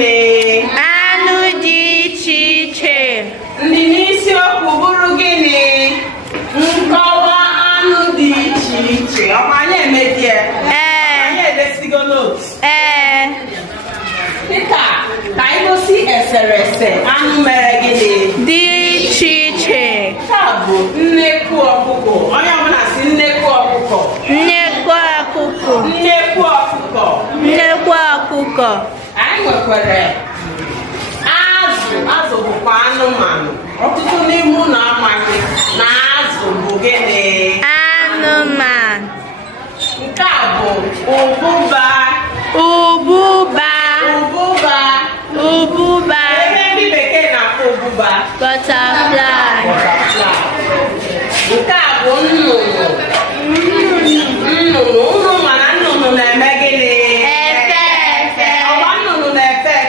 Anụ dị iche iche. Ndị n'isiokwu bụrụ gịnị? Nkọwa anụ dị iche iche. Ọkwa anyị emedie? Anyị edesigo notes. Dịka ka anyị gosi eserese anụ mere gịnị? Dị iche iche. Nke a bụ nnekwu ọkụkọ. Onye ọbụla si nnekwu ọkụkọ. Nnekwu ọkụkọ. Nnekwu ọkụkọ. Nnekwu ọkụkọ. Anyị nwekwara azụ bụkwa anụmanụ. Ọtụtụ n'ime unu amaghị na azụ bụ gịnị? Anụmanụ. Nke a bụ ụbụba.